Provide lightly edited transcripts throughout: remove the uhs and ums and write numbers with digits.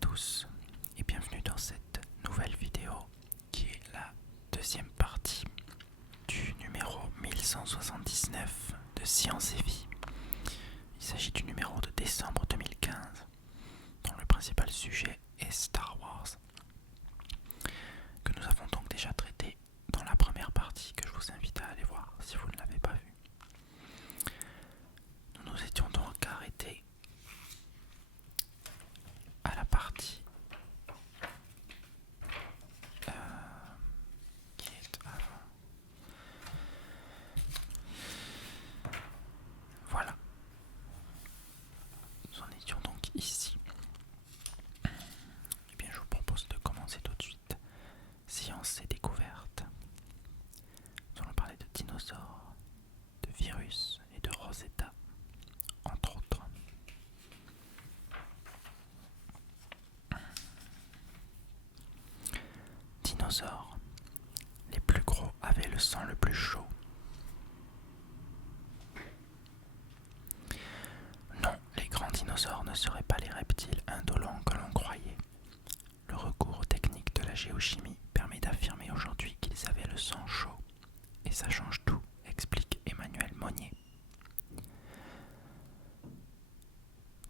tous et bienvenue dans cette nouvelle vidéo qui est la deuxième partie du numéro 1179 de Science et Vie. Il s'agit du numéro de décembre 2015 dont le principal sujet est Star Wars, que nous avons donc déjà traité dans la première partie que je vous invite à aller voir si vous ne l'avez pas vu. Nous nous étions donc arrêtés à la partie qui est avant. Voilà. Nous en étions donc ici. Eh bien, je vous propose de commencer tout de suite. Science et découverte. Nous allons parler de dinosaures, de virus et de Rosetta, entre autres. Dinosaures. Les plus gros avaient le sang le plus chaud. Non, les grands dinosaures ne seraient pas les reptiles indolents que l'on croyait. Le recours aux techniques de la géochimie permet d'affirmer aujourd'hui qu'ils avaient le sang chaud. Et ça change tout, explique Emmanuel Monnier.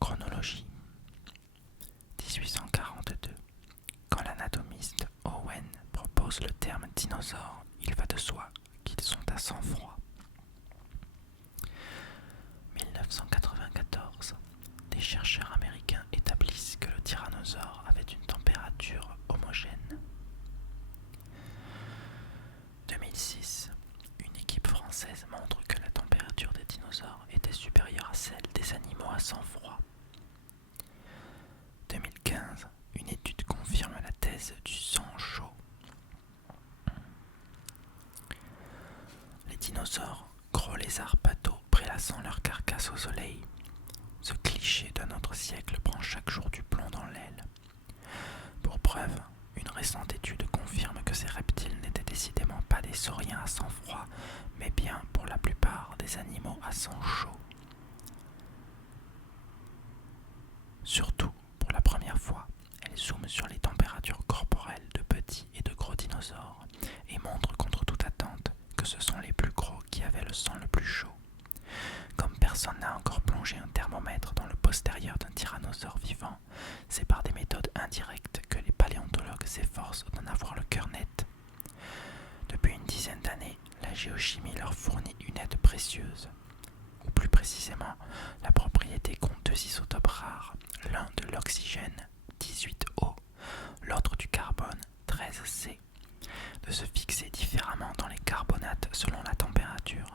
Chronologie. 1842. Quand l'anatomiste Owen propose le terme dinosaure, il va de soi qu'ils sont à sang-froid. 1994. Des chercheurs américains établissent que le tyrannosaure avait une température homogène. 2006. Une équipe française montre que la température des dinosaures était supérieure à celle des animaux à sang froid. 2015. Une étude confirme la thèse du sang chaud. Les dinosaures, gros lézards patos prélassant leur carcasse au soleil. Ce cliché d'un autre siècle prend chaque jour du plomb dans l'aile. Pour preuve, une récente étude confirme que ces reptiles n'étaient décidément pas des sauriens à sang froid, mais bien, pour la plupart, des animaux à sang chaud. Surtout, pour la première fois, elle zoome sur les températures corporelles de petits et de gros dinosaures et montre contre toute attente que ce sont les plus gros qui avaient le sang le plus chaud. Comme personne n'a encore plongé un thermomètre dans le postérieur d'un tyrannosaure vivant, c'est par des méthodes indirectes que les paléontologues s'efforcent d'en avoir le cœur net. Depuis une dizaine d'années, la géochimie leur fournit une aide précieuse, ou plus précisément la propriété qu'ont deux isotopes rares, l'un de l'oxygène, 18O, l'autre du carbone, 13C, de se fixer différemment dans les carbonates selon la température.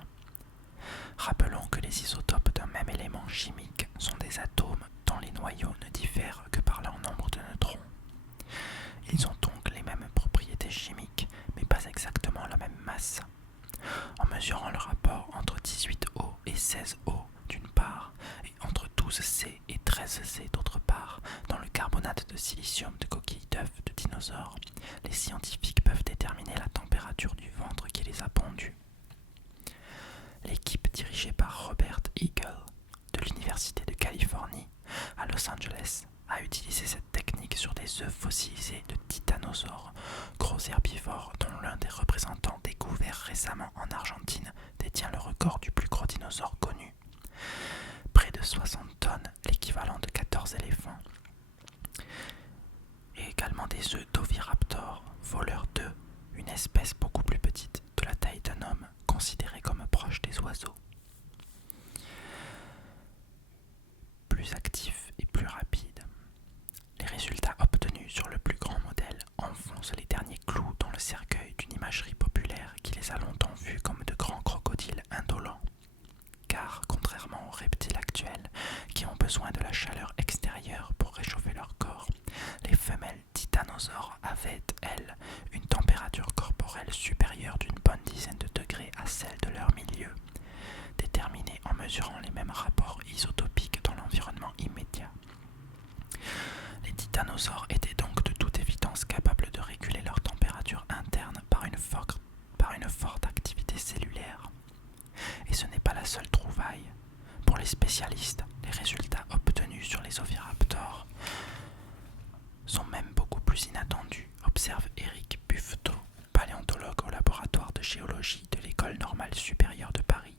Rappelons que les isotopes d'un même élément chimique sont des atomes dont les noyaux ne diffèrent que par leur nombre de neutrons. Ils ont donc les mêmes propriétés chimiques, mais pas exactement la même masse. En mesurant le rapport entre 18O et 16O d'une part, et entre 12C et 13C d'autre part, dans le carbonate de silicium de coquilles d'œufs de dinosaures, les scientifiques peuvent déterminer la température du ventre qui les a pondus. L'équipe dirigée par Robert Eagle de l'Université de Californie à Los Angeles a utilisé cette technique sur des œufs fossilisés de titanosaures, gros herbivores dont l'un des représentants découvert récemment en Argentine détient le record du plus gros dinosaure connu. Près de 60 tonnes, l'équivalent de 14 éléphants. Et également des œufs d'Oviraptor, voleur d'œufs, une espèce beaucoup plus petite, de la taille d'un homme, considérée comme proche des oiseaux. Plus actif et plus rapide. Les résultats obtenus sur le plus grand modèle enfoncent les derniers clous dans le cercueil d'une imagerie populaire qui les a longtemps vus comme de grands crocodiles indolents. Car, contrairement aux reptiles actuels, qui ont besoin de la chaleur extérieure pour réchauffer leur corps, les femelles titanosaures avaient, elles, une température corporelle supérieure d'une bonne dizaine de degrés à celle de leur milieu, déterminée en mesurant les mêmes rapports isotopiques dans l'environnement immédiat. Les titanosaures étaient donc de toute évidence capables de réguler leur température interne par une forte activité cellulaire. Et ce n'est pas la seule trouvaille. Pour les spécialistes, les résultats obtenus sur les oviraptors de géologie de l'École normale supérieure de Paris.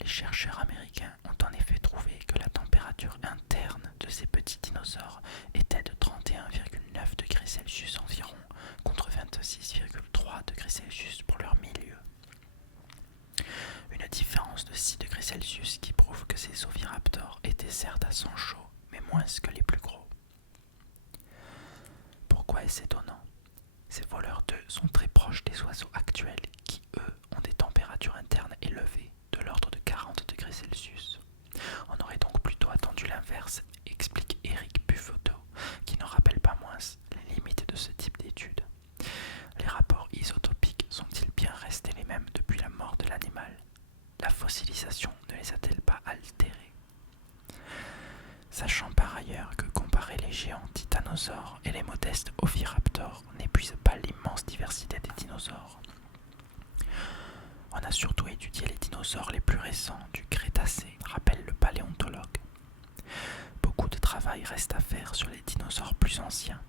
Les chercheurs américains ont en effet trouvé que la température interne de ces petits dinosaures était de 31,9 degrés Celsius environ, contre 26,3 degrés Celsius pour leur milieu. Une différence de 6 degrés Celsius qui prouve que ces oviraptors étaient certes à sang chaud, mais moins que les plus gros. Pourquoi est-ce étonnant? Ces voleurs d'œufs sont très proches des oiseaux actuels qui, eux, ont des températures internes élevées, de l'ordre de 40 degrés Celsius. On aurait donc plutôt attendu l'inverse, explique Éric Buffeteau, qui n'en rappelle pas moins les limites de ce type d'études. Les rapports isotopiques sont-ils bien restés les mêmes depuis la mort de l'animal? La fossilisation ne les a-t-elle pas altérés? Sachant par ailleurs que comparer les géants titanosaures et les modestes oviraptors n'épuise pas l'immense diversité des dinosaures. On a surtout étudié les dinosaures les plus récents du Crétacé, rappelle le paléontologue. Beaucoup de travail reste à faire sur les dinosaures plus anciens.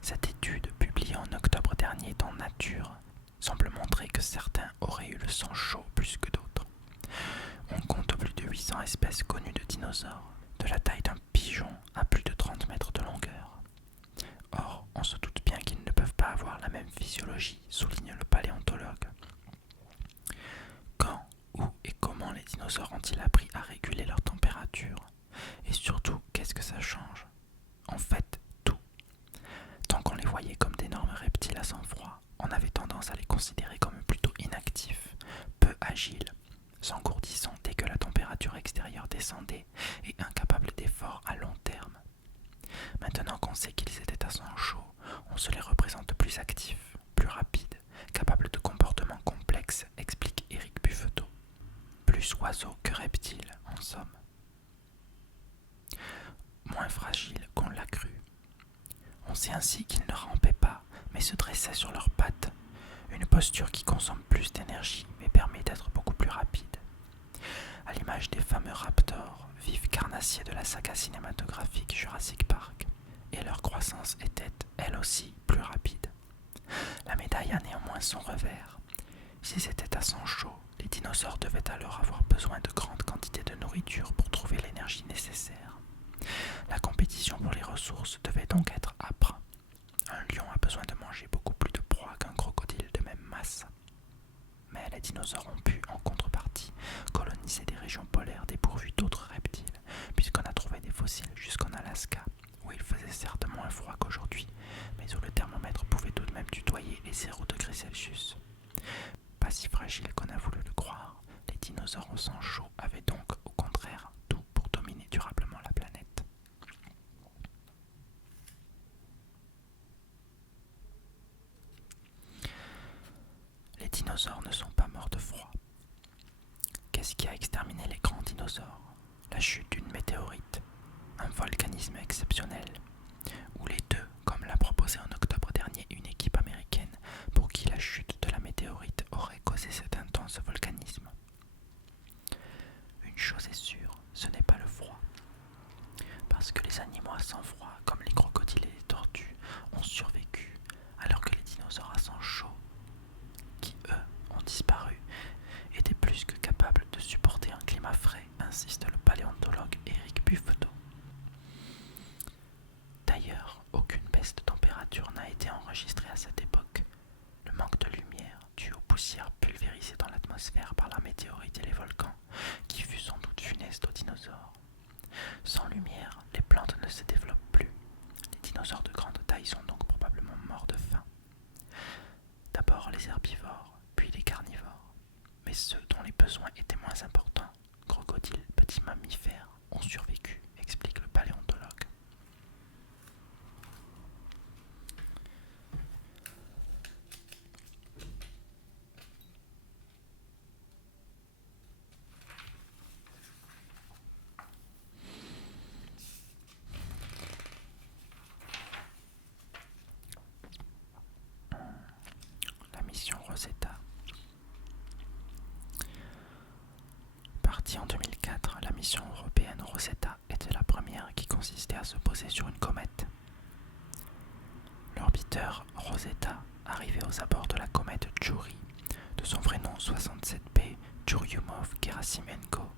Cette étude, publiée en octobre dernier dans Nature, semble montrer que certains auraient eu le sang chaud plus que d'autres. On compte plus de 800 espèces connues de dinosaures, de la taille d'un pigeon à plus de 30 mètres de longueur. Or, on se doute bien qu'ils ne peuvent pas avoir la même physiologie, souligne le paléontologue. Quand, où et comment les dinosaures ont-ils appris à réguler leur température? Et surtout, qu'est-ce que ça change? En fait, tout. Tant qu'on les voyait comme d'énormes reptiles à sang froid, on avait tendance à les considérer comme plutôt inactifs, peu agiles, s'engourdissant dès que la température extérieure descendait et incapables d'efforts à long terme. Maintenant qu'on sait qu'ils étaient à sang chaud, on se les représente plus actifs, plus rapides, capables de comportements complexes, explique Éric Buffeteau. Plus oiseaux que reptiles, en somme. Moins fragiles qu'on l'a cru. On sait ainsi qu'ils ne rampaient pas, mais se dressaient sur leurs pattes, une posture qui consomme plus d'énergie, mais permet d'être beaucoup plus rapide. À l'image des fameux raptors, vifs carnassiers de la saga cinématographique Jurassic Park, et leur croissance était, elle aussi, plus rapide. La médaille a néanmoins son revers. Si c'était à sang chaud, les dinosaures devaient alors avoir besoin de grandes quantités de nourriture pour trouver l'énergie nécessaire. La compétition pour les ressources devait donc être âpre. Un lion a besoin de manger beaucoup plus de proie qu'un crocodile de même masse. Mais les dinosaures ont pu, en contrepartie, coloniser des régions polaires dépourvues d'autres reptiles, puisqu'on a trouvé des fossiles jusqu'en Alaska, où il faisait certes moins froid qu'aujourd'hui, mais où le thermomètre pouvait tout de même tutoyer les 0 degrés Celsius. Pas si fragile qu'on a voulu le croire, les dinosaures au sang chaud avaient donc, au contraire, tout pour dominer durablement la planète. Les dinosaures ne sont pas morts de froid. Qu'est-ce qui a exterminé les grands dinosaures? La chute d'une météorite, un volcanisme exceptionnel, ou les deux, comme l'a proposé en octobre dernier une équipe américaine pour qui la chute de la météorite aurait causé cet intense volcanisme. Une chose est sûre, ce n'est pas le froid. Parce que les animaux à sang froid, comme les crocodiles et les tortues, ont survécu, alors que les dinosaures à sang chaud, qui eux ont disparu, étaient plus que capables de supporter un climat frais, insiste le paléontologue Éric Buffeteau. D'ailleurs, aucune baisse de température n'a été enregistrée à cette époque. Le manque de lumière, dû aux poussières pulvérisées dans l'atmosphère par la météorite et les volcans, qui fut sans doute funeste aux dinosaures. Sans lumière, les plantes ne se développent plus. Les dinosaures de grande taille sont donc probablement morts de faim. D'abord les herbivores, puis les carnivores. Mais ceux dont les besoins étaient moins importants, crocodiles, petits mammifères, ont survécu, explique le paléontologue. La mission Rosetta. Partie en 2004, la mission européenne Rosetta était la première qui consistait à se poser sur une comète. L'orbiteur Rosetta, arrivé aux abords de la comète son vrai nom 67P Churyumov-Gerasimenko,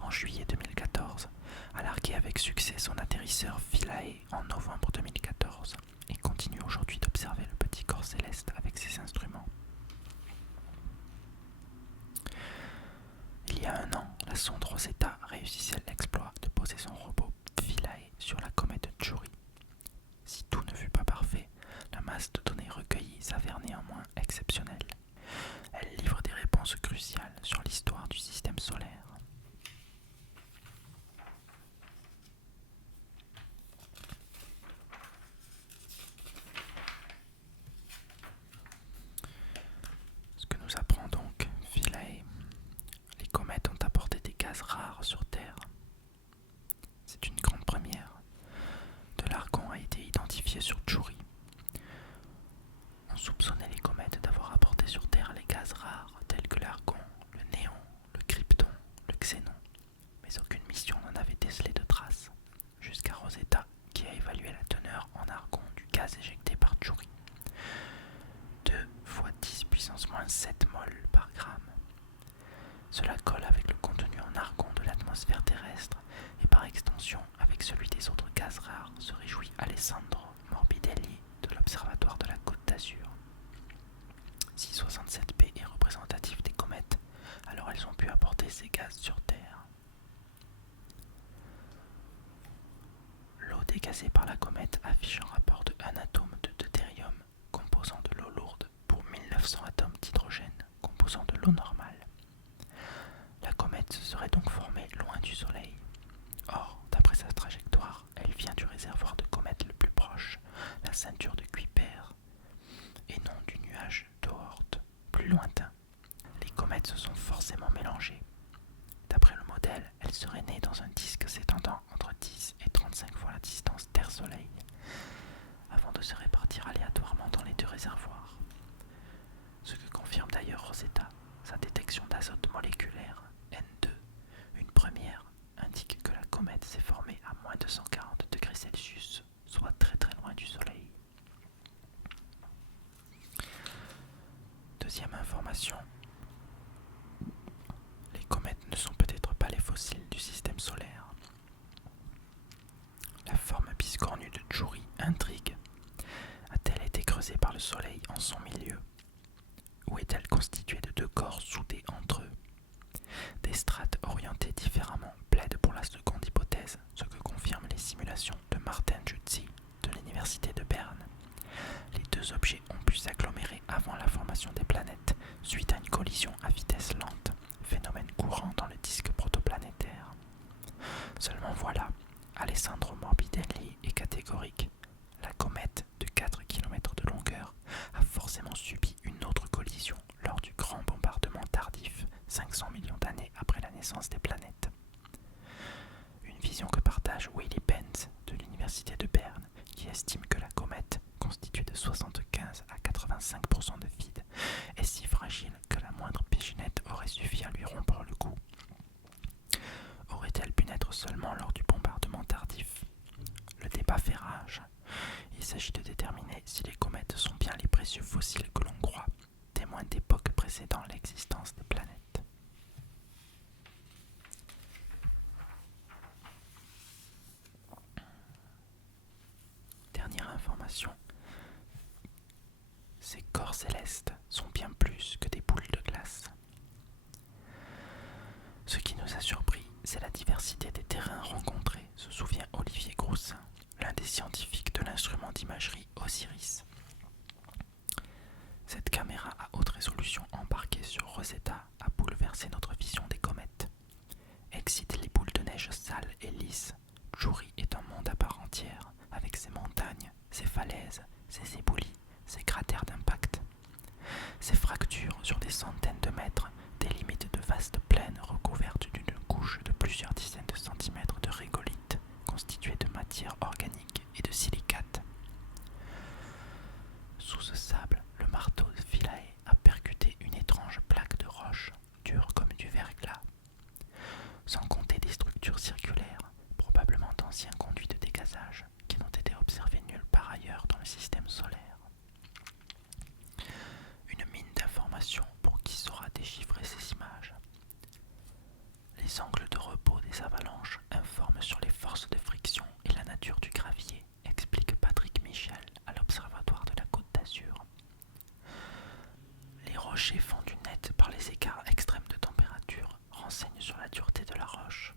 en juillet 2014, a largué avec succès son atterrisseur Philae en novembre 2014 et continue aujourd'hui d'observer le petit corps céleste avec ses instruments. Il y a un an, la sonde Rosetta réussissait l'exploit de poser son robot Philae sur la comète Chury. Si tout ne fut pas parfait, la masse de données recueillies s'avère néanmoins exceptionnelle. Elle livre des réponses cruciales sur l'histoire du système solaire. Ce que nous apprend donc Philae, les comètes ont apporté des gaz rares sur Terre. C'est une grande première. De l'argon a été identifié sur Chury. On soupçonnait les comètes d'avoir apporté sur Terre les gaz rares tels que l'argon, le néon, le krypton, le xénon, mais aucune mission n'en avait décelé de traces, jusqu'à Rosetta qui a évalué la teneur en argon du gaz éjecté par Chury. 2 fois 10 puissance moins 7 mol par gramme. Cela colle avec le contenu en argon de l'atmosphère terrestre et par extension avec celui des autres gaz rares, se réjouit Alessandro Morbidelli de l'Observatoire de la Côte d'Azur. Si 67P est représentatif des comètes, alors elles ont pu apporter ces gaz sur Terre. L'eau dégazée par la comète affiche un rapport de 1 atome de deutérium composant de l'eau lourde pour 1900 atomes d'hydrogène composant de l'eau normale. La comète se serait donc formée loin du Soleil. Or, d'après sa trajectoire, elle vient du réservoir de comètes le plus proche, la ceinture de Kuiper, et non du nuage d'Oort, plus lointain. Les comètes se sont forcément mélangées. D'après le modèle, elles seraient nées dans un disque s'étendant entre 10 et 35 fois la distance Terre-Soleil, avant de se répartir aléatoirement dans les deux réservoirs. Ce que confirme d'ailleurs Rosetta, sa détection d'azote moléculaire N2, une première, indique que la comète s'est formée à moins de 140 degrés Celsius, soit très très loin du Soleil. Deuxième information, les comètes ne sont peut-être pas les fossiles du système solaire. La forme biscornue de Chury intrigue. A-t-elle été creusée par le Soleil en son milieu? Ou est-elle constituée de deux corps soudés entre eux? Des strates orientées différemment plaident pour la seconde hypothèse, ce que confirment les simulations de Martin Jutzi de l'université de Berne. Les deux objets ont pu s'agglomérer avant la formation des planètes, suite à une collision à vitesse lente, phénomène courant dans le disque protoplanétaire. Seulement voilà, Alessandro Morbidelli est catégorique. La comète, de 4 km de longueur, a forcément subi une autre collision lors du grand bombardement tardif, 500 millions d'années après la naissance des planètes. Une vision que partage Willy Benz de l'université de Berne, qui estime que la comète, constituée de 75 à 85% de vide, est si fragile que la moindre pichenette aurait suffi à lui rompre le cou. Aurait-elle pu naître seulement lors du bombardement tardif? Le débat fait rage. Il s'agit de déterminer si les comètes sont bien les précieux fossiles que l'on croit, témoins d'époques précédant l'existence des planètes. Dernière information, ces corps célestes sont bien plus que des boules de glace. Ce qui nous a surpris, c'est la diversité des terrains rencontrés, se souvient Olivier Groussin, l'un des scientifiques de l'instrument d'imagerie Osiris. Cette caméra à haute résolution embarquée sur Rosetta a bouleversé notre vision des comètes. Excite les boules de neige sales et lisses, Chury est un monde à part entière, avec ses montagnes, ses falaises, ses éboulis, ses cratères d'impact. Ses fractures sur des centaines de mètres délimitent de vastes plaines recouvertes d'une couche de plusieurs dizaines de centimètres de régolithes, constituée de matière organique et de silicates. Sous ce sable, le marteau de Philae a percuté une étrange plaque de roche, dure comme du verglas. Sans compter des structures circulaires, probablement d'anciens conduits de dégazage, qui n'ont été observés nulle part ailleurs dans le système solaire. Une mine d'informations pour qui saura rochers fondus net par les écarts extrêmes de température renseignent sur la dureté de la roche.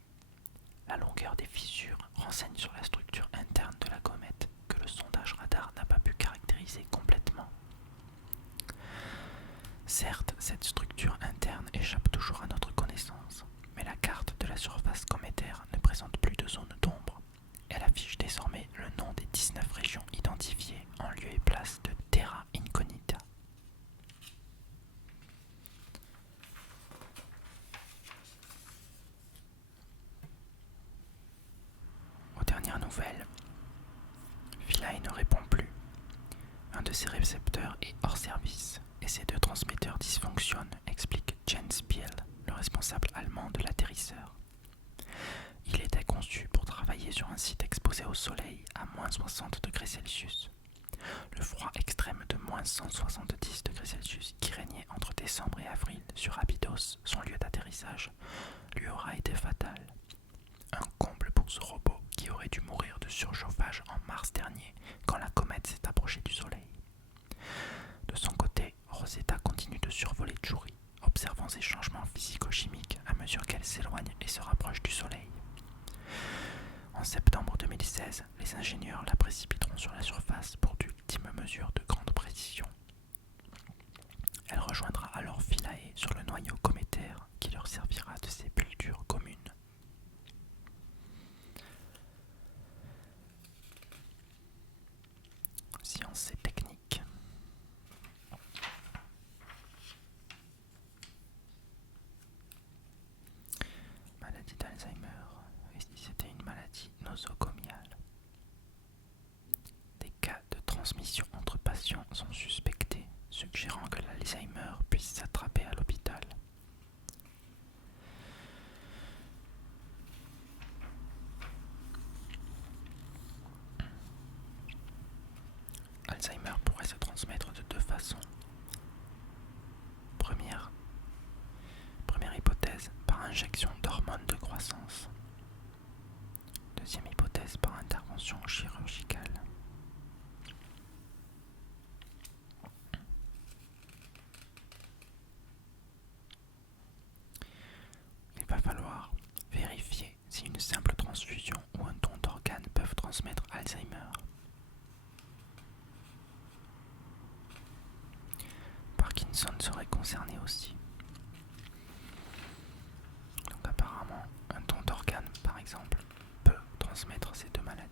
La longueur des fissures renseigne sur la structure interne de la comète que le sondage radar n'a pas pu caractériser complètement. Certes, cette structure interne échappe toujours à notre connaissance, mais la carte de la surface cométaire ne présente plus de zone d'ombre. Elle affiche désormais le nom des 19 régions identifiées en lieu et place de Terra Incognita. Aux dernières nouvelles, Philae ne répond plus. Un de ses récepteurs est hors service et ses deux transmetteurs dysfonctionnent, explique Jens Spiel, le responsable allemand de l'atterrisseur. Il était conçu pour travailler sur un site exposé au soleil à moins 60 degrés Celsius. Le froid extrême de moins 170 degrés Celsius qui régnait entre décembre et avril sur Abydos, son lieu d'atterrissage, lui aura été fatal. Un comble pour ce robot qui aurait dû mourir de surchauffage en mars dernier quand la comète s'est approchée du soleil. De son côté, Rosetta continue de survoler Tchouri, observant ses changements physico-chimiques à mesure qu'elle s'éloigne et se rapproche du soleil. En septembre 2016, les ingénieurs la précipiteront sur la surface pour d'ultimes mesures de grande précision. Elle rejoindra alors Philae sur le noyau cométaire qui leur servira de sépulture commune. Sciences et techniques. Maladie d'Alzheimer. Et si c'était une maladie nosocomiale? Des cas de transmission entre patients sont suspectés, suggérant que l'Alzheimer puisse s'attraper à l'hôpital. Alzheimer pourrait se transmettre de deux façons. Première hypothèse, par injection d'hormones de croissance. Deuxième hypothèse, par intervention chirurgicale. Il va falloir vérifier si une simple transfusion ou un don d'organes peuvent transmettre Alzheimer. Parkinson serait concerné aussi. Donc apparemment, un don d'organes, par exemple, peut transmettre ces deux maladies.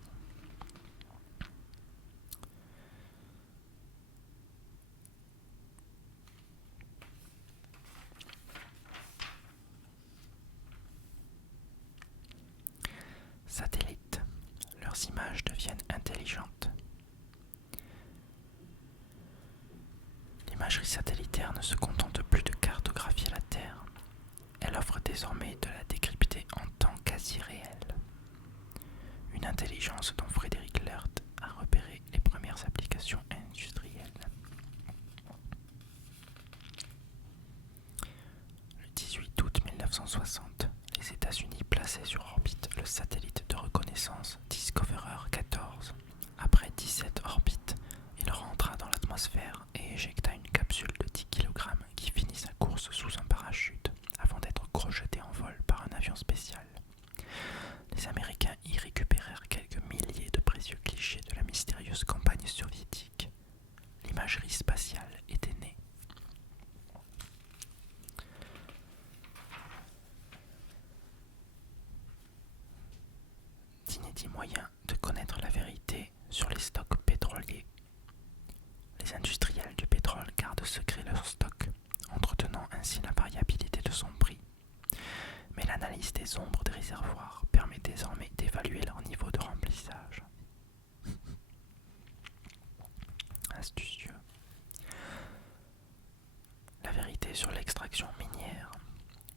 Satellites. Leurs images deviennent intelligentes. L'imagerie satellitaire ne se contente plus de cartographier la Terre. Elle offre désormais de la décrypter en temps quasi réel. Une intelligence dont Frédéric Lert a repéré les premières applications industrielles. Le 18 août 1960, les États-Unis plaçaient sur orbite le satellite de reconnaissance Discoverer 14. Après 17 orbites, il rentra dans l'atmosphère et éjecta une capsule de 10 kg qui finit sa course sous un parachute avant d'être crocheté en vol par un avion spécial. Les Américains y récupérèrent quelques milliers de précieux clichés de la mystérieuse campagne soviétique. L'imagerie spatiale était née. D'inédits moyens de connaître la vérité sur les stocks pétroliers. Les industriels du pétrole gardent secret leurs stocks, entretenant ainsi la variabilité de son prix. Mais l'analyse des ombres des réservoirs permet désormais d'évaluer leur niveau de remplissage. Astucieux. La vérité sur l'extraction minière.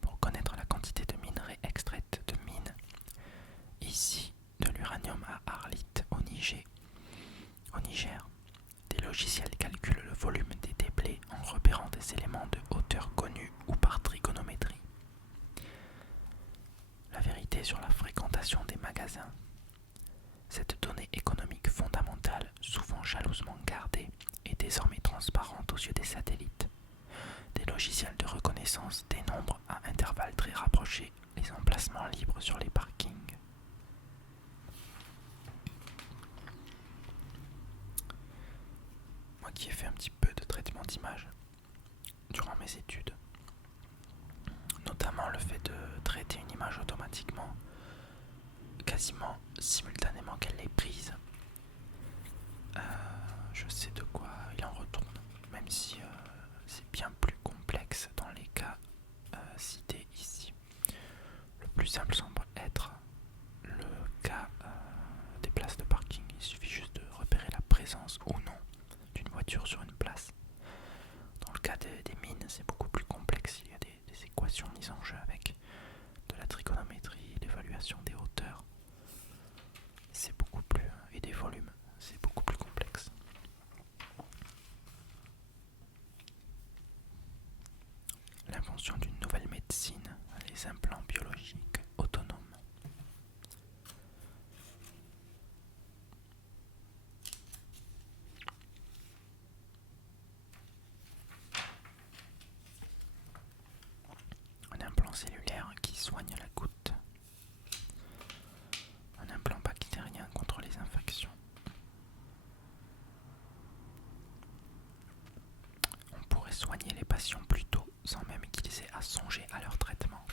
Pour connaître la quantité de minerais extraites de mines, ici de l'uranium à Arlit au Niger, des logiciels calculent le volume des déblais en repérant des éléments de hauteur connus ou par trigonométrie. La vérité sur la fréquentation des magasins. Cette donnée économique fondamentale, souvent jalousement gardée, est désormais transparente aux yeux des satellites. Des logiciels de reconnaissance dénombrent à intervalles très rapprochés les emplacements libres sur les parkings. Moi qui ai fait un petit peu de traitement d'image durant mes études, notamment le fait de traiter une image automatiquement, quasiment simultanément qu'elle est prise, je sais de quoi il en retourne, même si c'est bien plus complexe dans les cas cités ici. Le plus simple semble être le cas des places de parking. Il suffit juste de repérer la présence ou non d'une voiture sur une place. Dans le cas des mines, c'est beaucoup plus complexe. Il y a des équations mises en jeu avec de la trigonométrie, l'évaluation des hauteurs. C'est beaucoup plus... et des volumes. C'est beaucoup plus complexe. L'invention d'une nouvelle médecine, les implants biologiques autonomes. Un implant cellulaire qui soigne la goutte. Un implant bactérien contre les infections. On pourrait soigner les patients plus tôt sans même qu'ils aient à songer à leur traitement.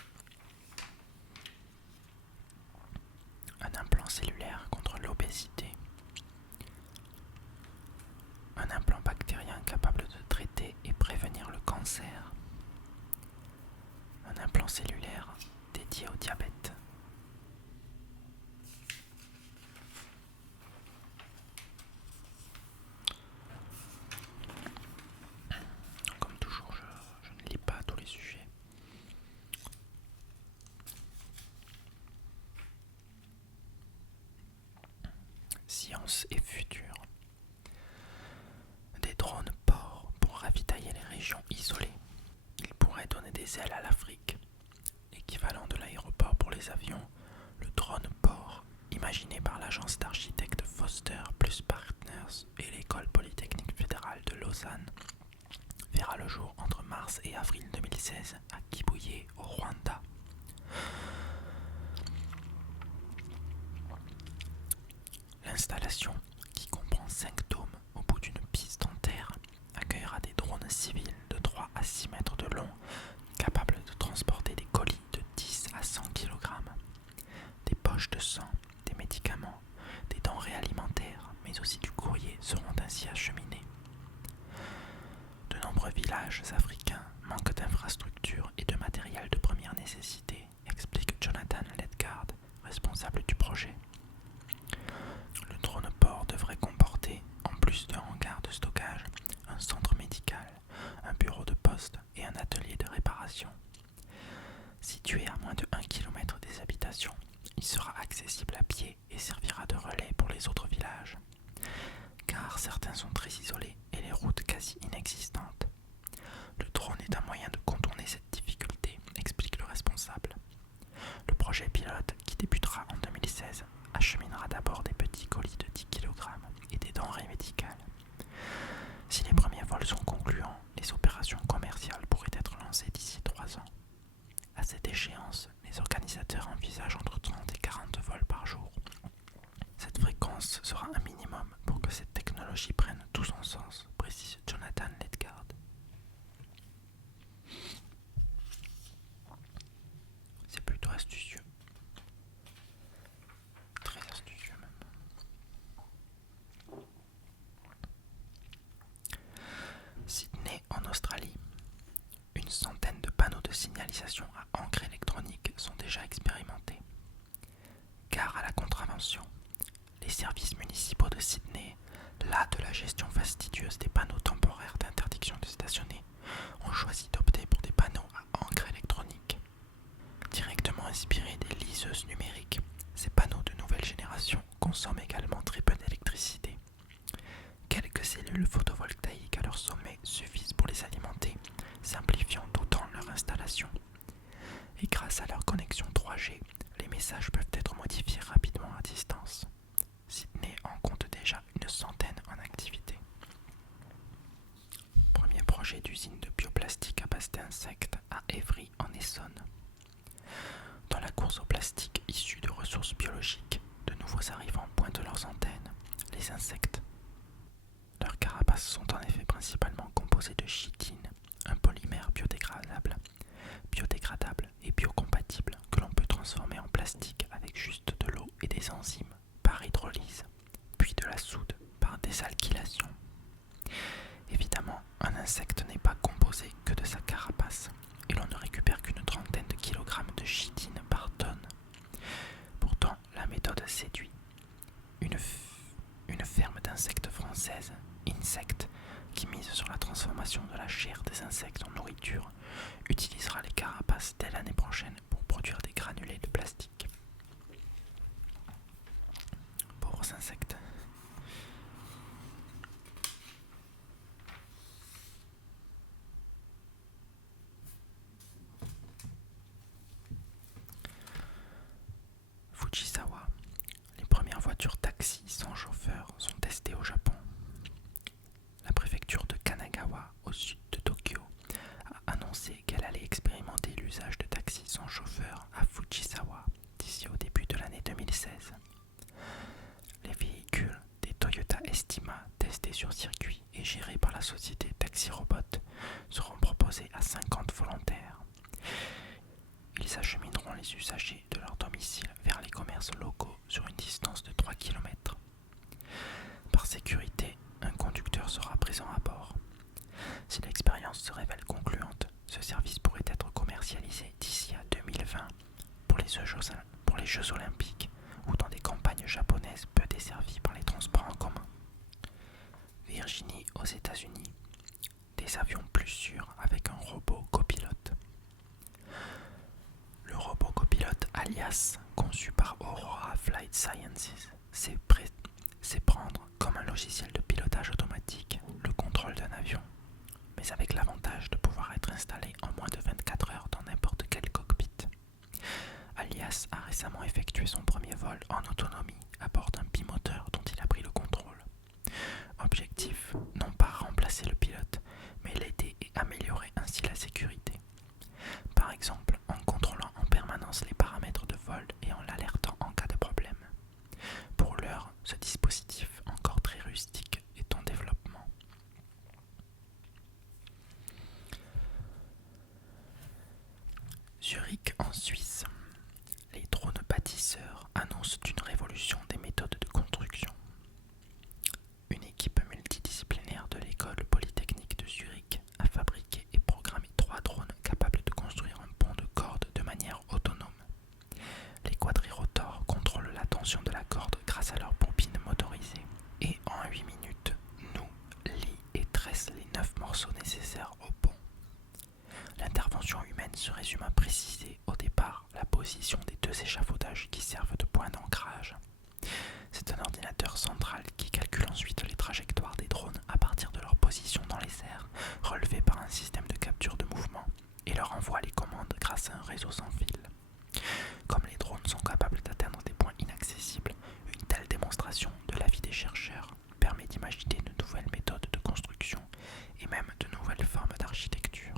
Un implant cellulaire contre l'obésité. Un implant bactérien capable de traiter et prévenir le cancer. Un implant cellulaire dédié au diabète. Comme toujours, je ne lis pas tous les sujets. Science et futur. Des drones ports pour ravitailler les régions isolées. Ils pourraient donner des ailes à l'Afrique. Équivalent de l'aéroport pour les avions, le drone port, imaginé par l'agence d'architectes Foster plus Partners et l'école polytechnique fédérale de Lausanne, verra le jour entre mars et avril 2016 à Kibuye, au Rwanda. L'installation, qui comprend 5 dômes au bout d'une piste en terre, accueillera des drones civils de 3 à 6 mètres de long, capables de transporter des colis de 10 à 100 kg, des poches de sang, des médicaments, des denrées alimentaires, mais aussi du courrier seront ainsi acheminés. De nombreux villages africains manquent d'infrastructures et de matériel de première nécessité, explique Jonathan Ledgard, responsable du projet. Le drone-port devrait comporter, en plus d'un hangar de stockage, un centre médical, un bureau de poste et un atelier de réparation. Situé à moins de 1 km des habitations, il sera accessible à pied et servira de relais pour les autres villages, car certains sont très isolés et les routes quasi inexistantes. Le drone est un moyen de contourner cette difficulté, explique le responsable. Le projet pilote, qui débutera en 2016, acheminera d'abord des petits colis de 10 kg et des denrées médicales. Si les premiers vols sont concluants, les opérations commerciales pourraient être lancées d'ici 3 ans. À cette échéance, les organisateurs envisagent entre 30 et 40 vols par jour. Cette fréquence sera un minimum pour que cette technologie prenne tout son sens, précise Jonathan Ledgard. C'est plutôt astucieux. Très astucieux même. Sydney en Australie. Une centaine de panneaux de signalisation à encre électronique sont déjà expérimentés. Gare à la contravention. Les services municipaux de Sydney, las de la gestion fastidieuse des panneaux temporaires d'interdiction de stationner, ont choisi d'opter pour des panneaux à encre électronique. Directement inspirés des liseuses numériques, ces panneaux de nouvelle génération consomment également très peu d'électricité. Quelques cellules photovoltaïques à leur sommet suffisent pour les alimenter, simplifiant d'autant leur installation. Et grâce à leur connexion 3G, les messages peuvent être modifiés rapidement à distance. Sydney en compte déjà une centaine en activité. Premier projet d'usine de bioplastique à base les usagers de leur domicile vers les commerces locaux sur une distance de 3 km. Par sécurité, un conducteur sera présent à bord. Si l'expérience se révèle concluante, ce service pourrait être commercialisé d'ici à 2020 pour les Jeux Olympiques ou dans des campagnes japonaises peu desservies par les transports en commun. Virginie aux États-Unis, des avions plus sûrs avec un robot copilote. Le robot copilote Alias, conçu par Aurora Flight Sciences, sait prendre comme un logiciel de pilotage automatique le contrôle d'un avion, mais avec l'avantage de pouvoir être installé en moins de 24 heures dans n'importe quel cockpit. Alias a récemment effectué son premier vol en autonomie à bord d'un bimoteur dont il a pris le contrôle. Objectif, non pas remplacer le pilote, mais l'aider et améliorer ainsi la sécurité. Par exemple, en contrôlant en permanence les paramètres de vol et en l'alertant en cas de problème. Pour l'heure, ce dispositif, encore très rustique, est en développement. Zurich en Suisse. Les drones bâtisseurs annoncent une révolution des méthodes de construction. Une équipe multidisciplinaire de l'école polytechnique de Zurich a fabriqué et programmé 3 drones capables de construire un pont de corde de manière autonome. Les quadrirotors contrôlent la tension de la corde grâce à leurs bobines motorisées et en 8 minutes, lient et tressent les 9 morceaux nécessaires au pont. L'intervention humaine se résume à préciser au départ la position des 2 échafaudages qui servent de point d'ancrage. C'est un ordinateur central qui calcule ensuite les trajectoires des drones à partir de leur position dans les airs, relevées par un système de capture de mouvement, et leur envoie les commandes grâce à un réseau sans fil. Comme les drones sont capables d'atteindre des points inaccessibles, une telle démonstration de l'avis des chercheurs permet d'imaginer de nouvelles méthodes de construction et même de nouvelles formes d'architecture.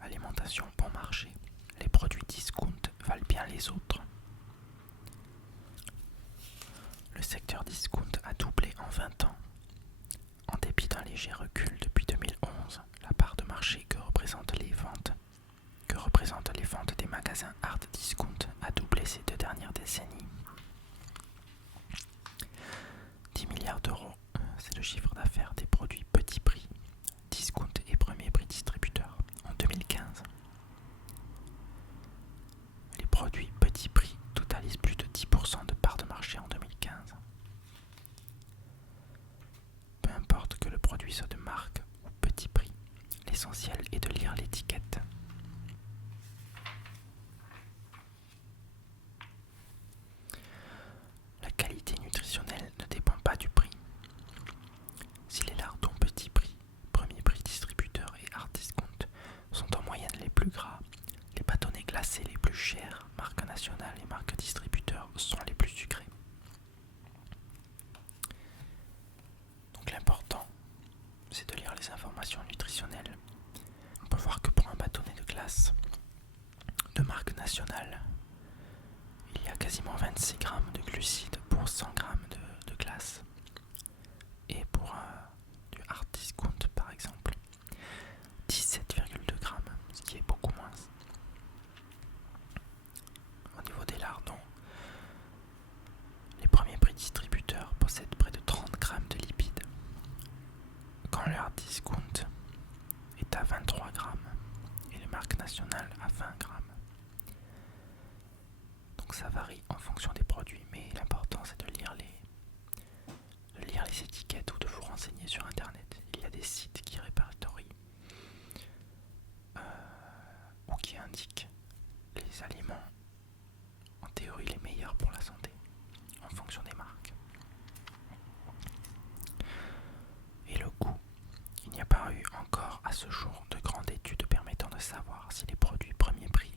Alimentation bon marché. Les produits discount valent bien les autres. Le secteur discount a doublé en 20 ans. En dépit d'un léger recul depuis 2011, la part de marché que représentent les ventes des magasins hard discount a doublé ces 2 dernières décennies. 10 milliards d'euros, c'est le chiffre d'affaires des produits petit prix, discount et premier prix distributeur en 2015. Les produits petit prix totalisent plus de 10% de part de marché en 2015. Peu importe que le produit soit de marque ou petit prix, l'essentiel est de lire l'étiquette. La qualité nutritionnelle ne dépend pas du prix. Si les lardons petit prix, premier prix distributeur et hard discount sont en moyenne les plus gras, les bâtonnets glacés les plus chers, marque nationale et marque distributeur, sont les plus sucrés. Donc l'important, c'est de lire les informations nutritionnelles. On peut voir que pour un bâtonnet de glace de marque nationale, il y a quasiment 26 grammes de glucides pour 100 grammes de glace. Et pour du hard discount par exemple, 17,2 grammes, ce qui est beaucoup moins. Au niveau des lardons, les premiers prix distributeurs possèdent près de 30 grammes de lipides, quand le hard discount est à 23 grammes et les marques nationales à 20 grammes. Donc ça varie en fonction des produits, mais l'important c'est de lire les étiquettes ou de vous renseigner sur internet. Il y a des sites qui répertorient ou qui indiquent les aliments en théorie les meilleurs pour la santé en fonction des marques. Et le coût, il n'y a pas eu encore à ce jour de grandes études permettant de savoir si les produits premier prix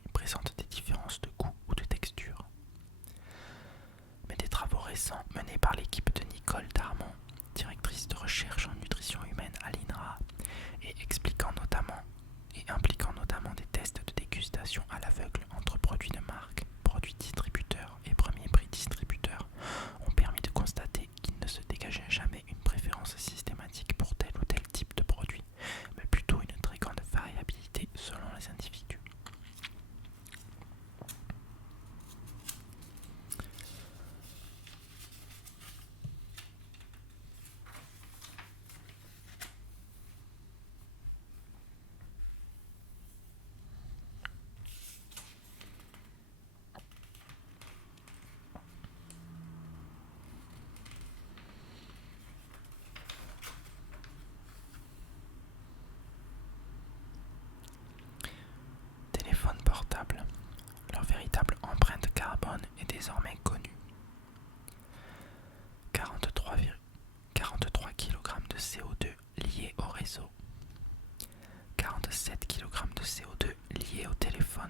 de CO2 liées au téléphone.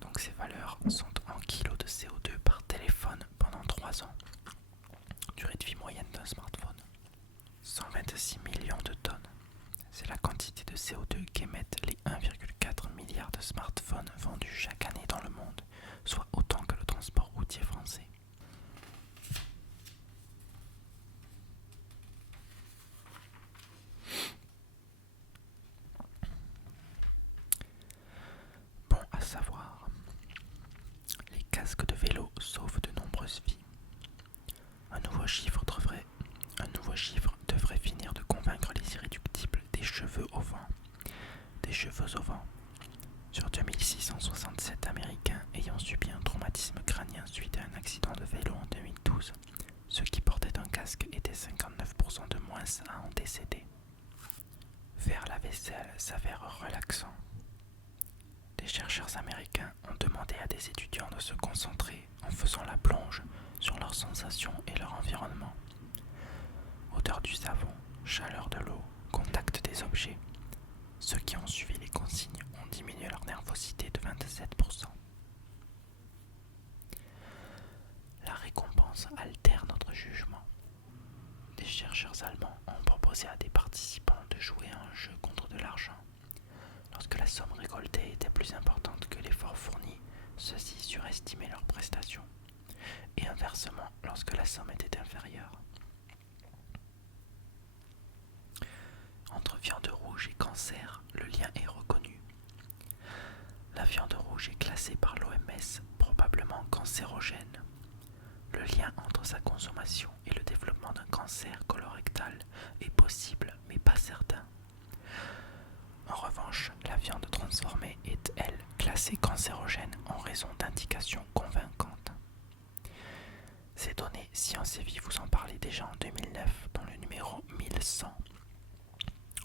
Donc ces valeurs sont en kilos de CO2 par téléphone pendant 3 ans. Durée de vie moyenne d'un smartphone, 126 millions de tonnes. C'est la quantité de CO2 qu'émettent les 1,4 milliard de smartphones vendus chaque année dans le monde, soit autant que le transport routier français. Bon à savoir, les casques de vélo sauvent de nombreuses vies. Un nouveau chiffre devrait finir de convaincre les irréductibles des cheveux au vent. Des cheveux au vent. Sur 2667 Américains ayant subi un traumatisme crânien suite à un accident de vélo en 2012, ceux qui portaient un casque étaient 59% de moins à en décéder. Faire la vaisselle s'avère relaxant. Des chercheurs américains ont demandé à des étudiants de se concentrer en faisant la plonge sur leurs sensations et leur environnement. Odeur du savon, chaleur de l'eau, contact des objets. Ceux qui ont suivi les consignes ont diminué leur nervosité de 27%. La récompense altère notre jugement. Des chercheurs allemands ont proposé à des participants de jouer à un jeu contre de l'argent. Lorsque la somme récoltée était plus importante que l'effort fourni, ceux-ci surestimaient leurs prestations. Et inversement, lorsque la somme était inférieure. Entre viande rouge et cancer, le lien est reconnu. La viande rouge est classée par l'OMS probablement cancérogène. Le lien entre sa consommation et le développement d'un cancer colorectal est possible mais pas certain. En revanche, la viande transformée est, elle, classée cancérogène en raison d'indications convaincantes. Ces données, Science et Vie vous en parlait déjà en 2009 dans le numéro 1100.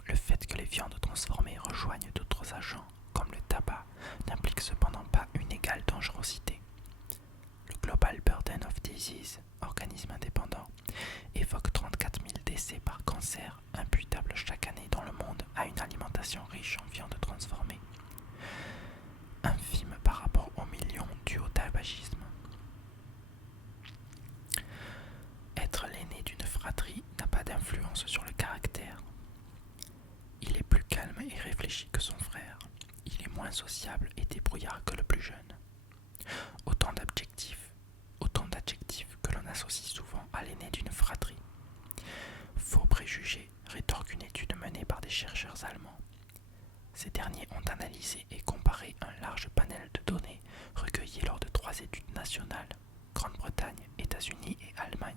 Le fait que les viandes transformées rejoignent d'autres agents, comme le tabac, n'implique cependant pas une égale dangerosité. Le Global Burden of Disease, organisme indépendant, évoque 34 000 décès par cancer imputables chaque année dans le monde à une alimentation riche en viande transformée. Infime par rapport aux millions dus au tabagisme. Être l'aîné d'une fratrie n'a pas d'influence sur le caractère. Il est plus calme et réfléchi que son frère. Il est moins sociable et débrouillard que le plus jeune. Autant d'adjectifs que l'on associe souvent à l'aîné d'une fratrie. Faux préjugés, rétorque une étude menée par des chercheurs allemands. Ces derniers ont analysé et comparé un large panel de données recueillies lors de 3 études nationales, Grande-Bretagne, États-Unis et Allemagne.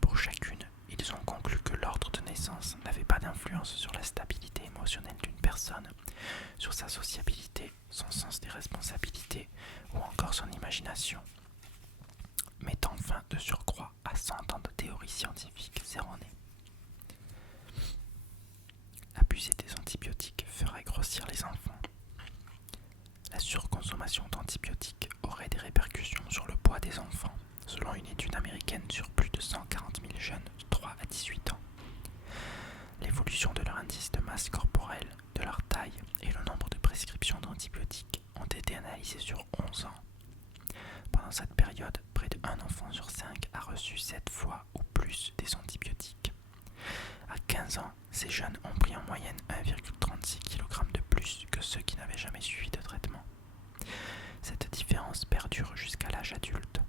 Pour chacune, ils ont conclu que l'ordre de naissance n'avait pas d'influence sur la stabilité émotionnelle d'une personne, sur sa sociabilité, son sens des responsabilités ou encore son imagination, mettant fin de surcroît à 100 ans de théories scientifiques erronées. Abuser des antibiotiques ferait grossir les enfants. La surconsommation d'antibiotiques aurait des répercussions sur le poids des enfants, selon une étude américaine sur plus de 140 000 jeunes de 3 à 18 ans. L'évolution de leur indice de masse corporelle, de leur taille et le nombre de prescriptions d'antibiotiques ont été analysés sur 11 ans. Pendant cette période, près d'un enfant sur 5 a reçu 7 fois ou plus des antibiotiques. À 15 ans, ces jeunes ont pris en moyenne 1,36 kg de plus que ceux qui n'avaient jamais suivi de traitement. Cette différence perdure jusqu'à l'âge adulte.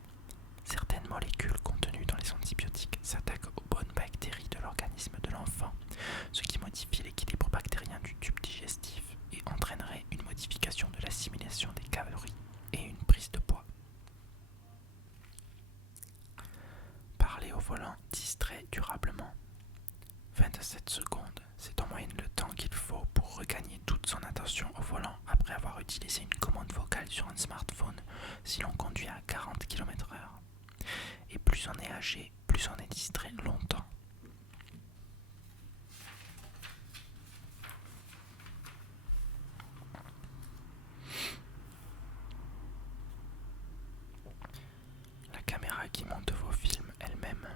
Certaines molécules contenues dans les antibiotiques s'attaquent aux bonnes bactéries de l'organisme de l'enfant, ce qui modifie l'équilibre bactérien du tube digestif et entraînerait une modification de l'assimilation des calories et une prise de poids. Parler au volant distrait durablement. 27 secondes, c'est en moyenne le temps qu'il faut pour regagner toute son attention au volant après avoir utilisé une commande vocale sur un smartphone si l'on conduit à 40 km/h. Et plus on est âgé, plus on est distrait longtemps. La caméra qui monte vos films elle-même.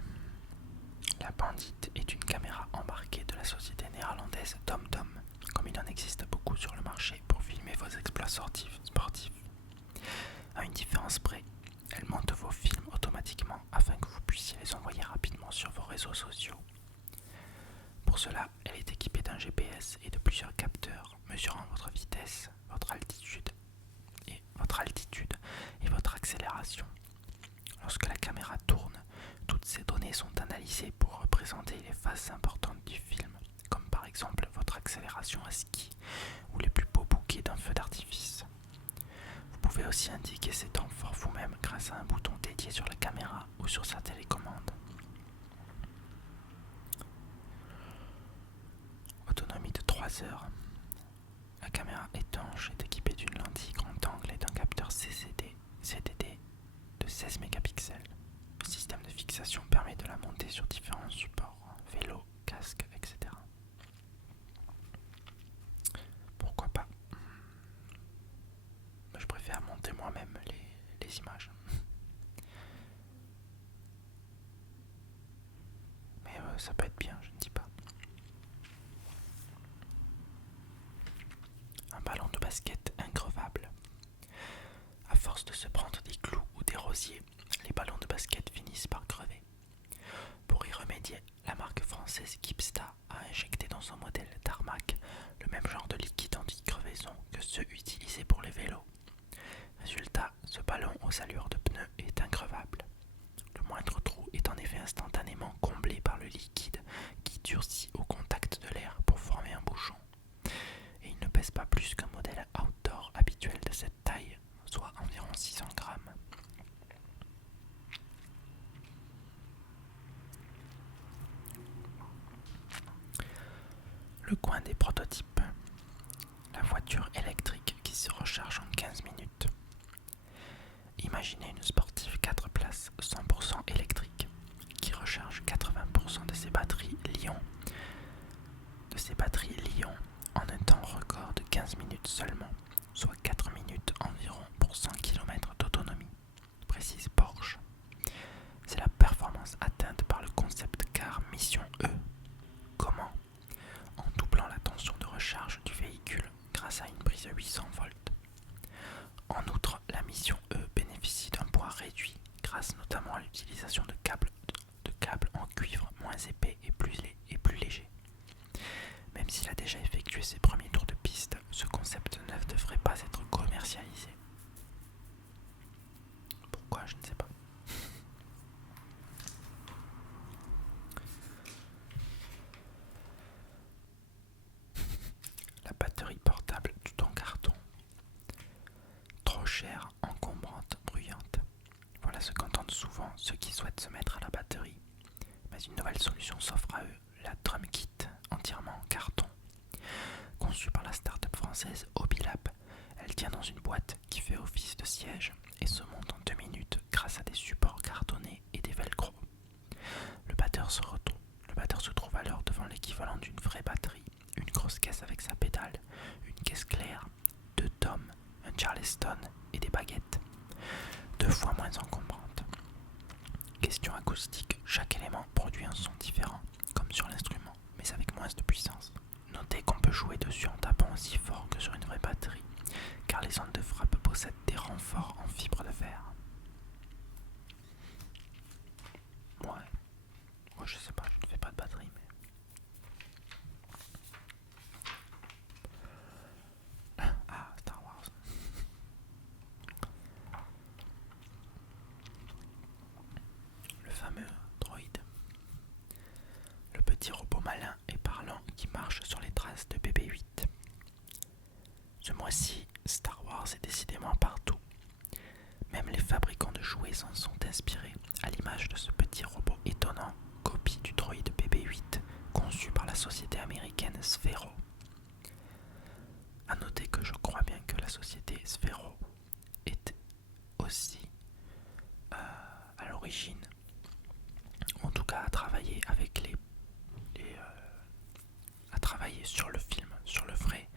La Bandit est une caméra embarquée de la société néerlandaise TomTom, comme il en existe beaucoup sur le marché pour filmer vos exploits sportifs. À une différence près, elle monte vos films automatiquement afin que vous puissiez les envoyer rapidement sur vos réseaux sociaux. Pour cela, elle est équipée d'un GPS et de plusieurs capteurs mesurant votre vitesse, votre altitude et votre accélération. Lorsque la caméra tourne, toutes ces données sont analysées pour représenter les phases importantes du film, comme par exemple votre accélération à ski ou les plus beaux bouquets d'un feu d'artifice. Vous pouvez aussi indiquer ces temps forts vous-même grâce à un bouton dédié sur la caméra ou sur sa télécommande. Autonomie de 3 heures. La caméra étanche est équipée d'une lentille grand angle et d'un capteur CCD de 16 mégapixels. Le système de fixation permet de la monter sur différents supports, vélo, casque, etc. Pourquoi pas? Je préfère monter moi-même les images. Mais ça peut être bien, je ne dis pas. Un ballon de basket increvable. À force de se prendre des clous ou des rosiers, les ballons de basket finissent par crever. Pour y remédier, la marque française Kipsta a injecté dans son modèle Tarmac le même genre de liquide anti-crevaison que ceux utilisés pour les vélos. Résultat, ce ballon aux allures de pneus est increvable. Le moindre trou est en effet instantanément comblé par le liquide qui durcit au contact de l'air pour former un bouchon. Et il ne pèse pas plus qu'un modèle outdoor habituel de cette taille, soit environ 600 grammes. Le coin des prototypes. La voiture électrique qui se recharge en 15 minutes. Imaginez une sportive 4 places 100% électrique qui recharge 80% de ses batteries Li-ion en un temps record de 15 minutes seulement, soit 4 minutes environ pour 100 km d'autonomie, précise Porsche. C'est la performance atteinte par le concept car Mission E. Comment? En doublant la tension de recharge du véhicule grâce à une prise à 800 volts. En outre, la Mission E bénéficie d'un poids réduit grâce notamment à l'utilisation de câbles en cuivre moins épais et plus légers. Même s'il a déjà effectué ses premiers tours de piste, ce concept ne devrait pas être commercialisé. Pourquoi? Je ne sais pas. La batterie portable tout en carton. Trop chère, encombrante, bruyante. Voilà ce qu'entendent souvent ceux qui souhaitent se mettre à la batterie. Mais une nouvelle solution s'offre à eux, la Drum Kit, entièrement en carton. Conçue par la start-up française Obilab, elle tient dans une boîte qui fait office de siège et se monte en 2 minutes grâce à des supports cartonnés et des velcro. Le batteur se trouve alors devant l'équivalent d'une vraie batterie, une grosse caisse avec sa pédale, une caisse claire, 2 tomes, un charleston et des baguettes. 2 fois moins encombrante. Question acoustique, chaque élément produit un son différent, comme sur l'instrument, mais avec moins de puissance. Notez qu'on peut jouer dessus en tapant aussi fort que sur une vraie batterie, car les ondes de frappe possèdent des renforts en fibre de verre. Ouais, moi je sais pas, je ne fais pas de batterie, mais... Ah, Star Wars. Le fameux droïde. Le petit robot malin et parlant qui marche sur les traces de BB-8. Ce mois-ci, Star Wars est décidément partout. Même les fabricants de jouets s'en sont inspirés, à l'image de ce petit robot étonnant, copie du droïde BB-8, conçu par la société américaine Sphero. A noter que je crois bien que la société Sphero est aussi à l'origine, en tout cas à travailler avec à travailler sur le film, sur le vrai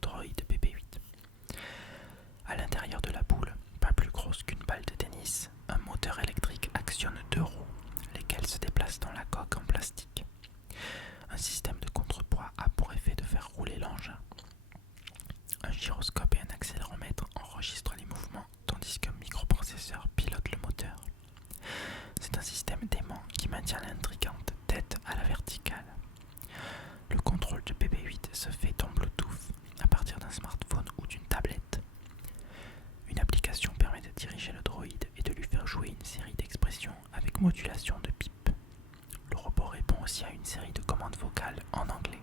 droïde BB-8. À l'intérieur de la boule, pas plus grosse qu'une balle de tennis, un moteur électrique actionne 2 roues, lesquelles se déplacent dans la coque en plastique. Un système de contrepoids a pour effet de faire rouler série de commandes vocales en anglais.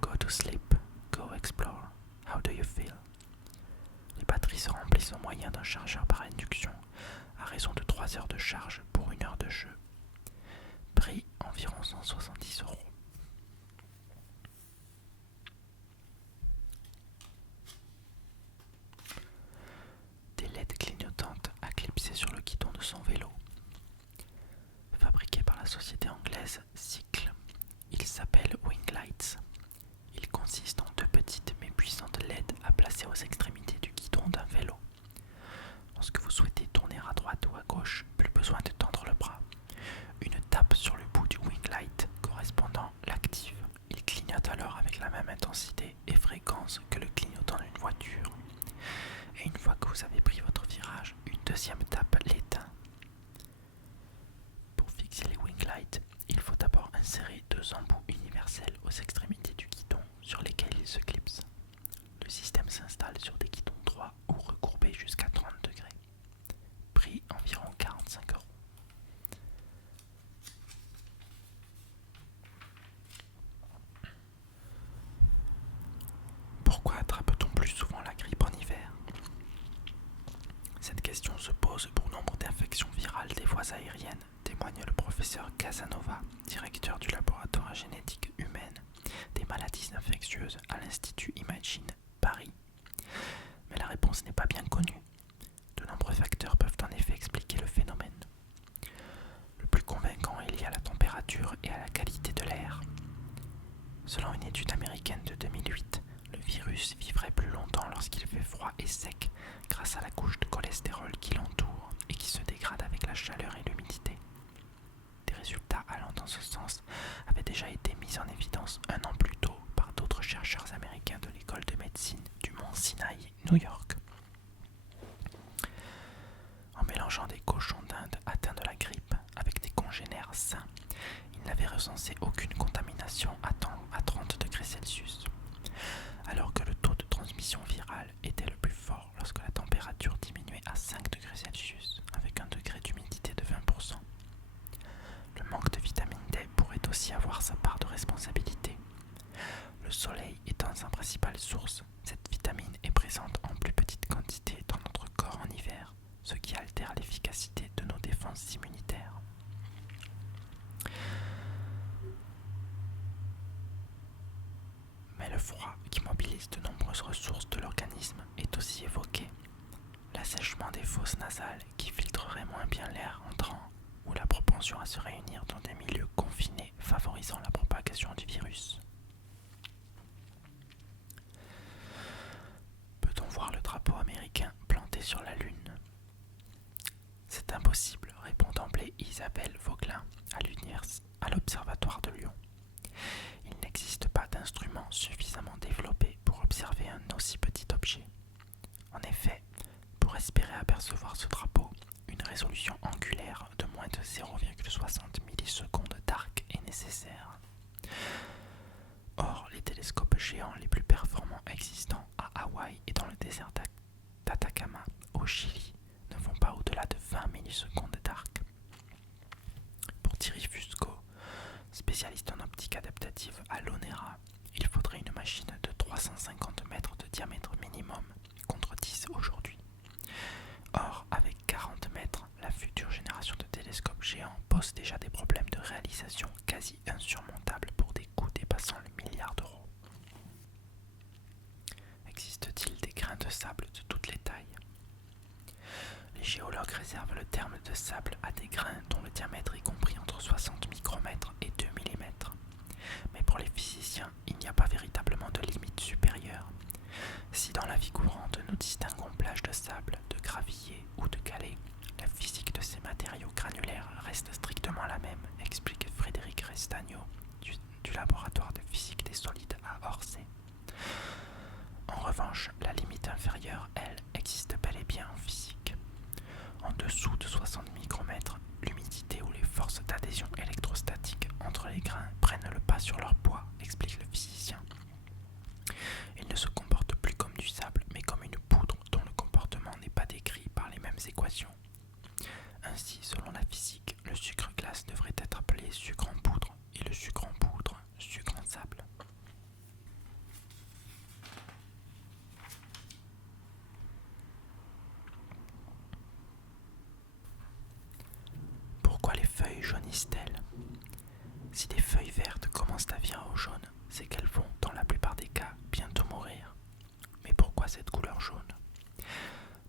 Go to sleep, go explore, how do you feel? Les batteries se remplissent au moyen d'un chargeur par induction, à raison de 3 heures de charge pour 1 heure de jeu. Prix environ 170 €. Des LED clignotantes à clipser sur le guidon de son vélo. Fabriqué par la société anglaise Cycle, il s'appelle Winglights. Il consiste en 2 petites mais puissantes LED à placer aux extrémités du guidon d'un vélo. Lorsque vous souhaitez tourner à droite ou à gauche, plus besoin de tendre le bras. Une tape sur le bout du Winglight correspondant l'active. Il clignote alors avec la même intensité et fréquence que le clignotant d'une voiture. Et une fois que vous avez pris votre virage, une deuxième tape l'éteint. Pour fixer les Winglights, il faut d'abord insérer 2 embouts universels aux extrémités du guidon sur lesquels ils se clipsent. Le système s'installe sur des guidons droits ou recourbés jusqu'à 30 degrés. Prix environ 45 €. Pourquoi attrape-t-on plus souvent la grippe en hiver? Cette question se pose pour nombre d'infections virales des voies aériennes, témoigne le professeur Casanova, directeur du laboratoire génétique humaine des maladies infectieuses à l'Institut Imagine, Paris. Mais la réponse n'est pas bien connue. De nombreux facteurs peuvent en effet expliquer le phénomène. Le plus convaincant est lié à la température et à la qualité de l'air. Selon une étude américaine de 2008, le virus vivrait plus longtemps lorsqu'il fait froid et sec grâce à la couche de cholestérol qui l'entoure et qui se dégrade avec la chaleur et l'humidité. Des résultats allant dans ce sens avaient déjà été mis en évidence 1 an plus tôt par d'autres chercheurs américains de l'école de médecine du Mont Sinaï, New York. En mélangeant des cochons d'Inde atteints de la grippe avec des congénères sains, ils n'avaient recensé aucune contamination à 30 degrés Celsius. Alors que le taux de transmission virale était le plus fort lorsque la température diminuait à 5 degrés Celsius avec un degré d'humidité de 20%. Le manque de vitamine D pourrait aussi avoir sa part de responsabilité. Le soleil étant sa principale source, cette vitamine est présente en plus petite quantité dans notre corps en hiver, ce qui altère l'efficacité de nos défenses immunitaires. Mais le froid, qui mobilise de nombreuses ressources de l'organisme, est aussi évoqué. L'assèchement des fosses nasales qui filtrerait moins bien l'air entrant, ou la propension à se réunir dans des milieux confinés favorisant la propagation du virus. Peut-on voir le drapeau américain planté sur la Lune? C'est impossible, répond d'emblée Isabelle Vauquelin à l'Observatoire de Lyon. Il n'existe pas d'instrument suffisamment développé pour observer un aussi petit objet. En effet, pour espérer apercevoir ce drapeau, une résolution angulaire de moins de 0,60 millisecondes d'arc est nécessaire. Or, les télescopes géants les plus performants existants à Hawaï et dans le désert d'Atacama, au Chili, ne vont pas au-delà de 20 millisecondes d'arc. Pour Thierry Fusco, spécialiste en optique adaptative à l'ONERA, il faudrait une machine de 350 mètres de diamètre minimum, contre 10 aujourd'hui. Or, avec 40 mètres, la future génération de télescopes géants pose déjà des problèmes de réalisation quasi insurmontables pour des coûts dépassant le milliard d'euros. Existe-t-il des grains de sable de toutes les tailles? Les géologues réservent le terme de sable à des grains dont le diamètre est compris entre 60 micromètres et 2 mm. Mais pour les physiciens, il n'y a pas véritablement de limite supérieure. Si dans la vie courante nous distinguons plages de sable, de gravier ou de galets, la physique de ces matériaux granulaires reste strictement la même, explique Frédéric Restagno du laboratoire de physique des solides à Orsay. En revanche, la limite inférieure, elle, existe bel et bien en physique. En dessous de 60 micromètres, l'humidité ou les forces d'adhésion électrostatique entre les grains prennent le pas sur leur poids, explique le physicien. Ils ne se comportent plus comme du sable, mais comme une poudre dont le comportement n'est pas décrit par les mêmes équations. Ainsi, selon la physique, le sucre glace devrait être appelé sucre en poudre et le sucre en finissent-elles? Si des feuilles vertes commencent à virer au jaune, c'est qu'elles vont, dans la plupart des cas, bientôt mourir. Mais pourquoi cette couleur jaune?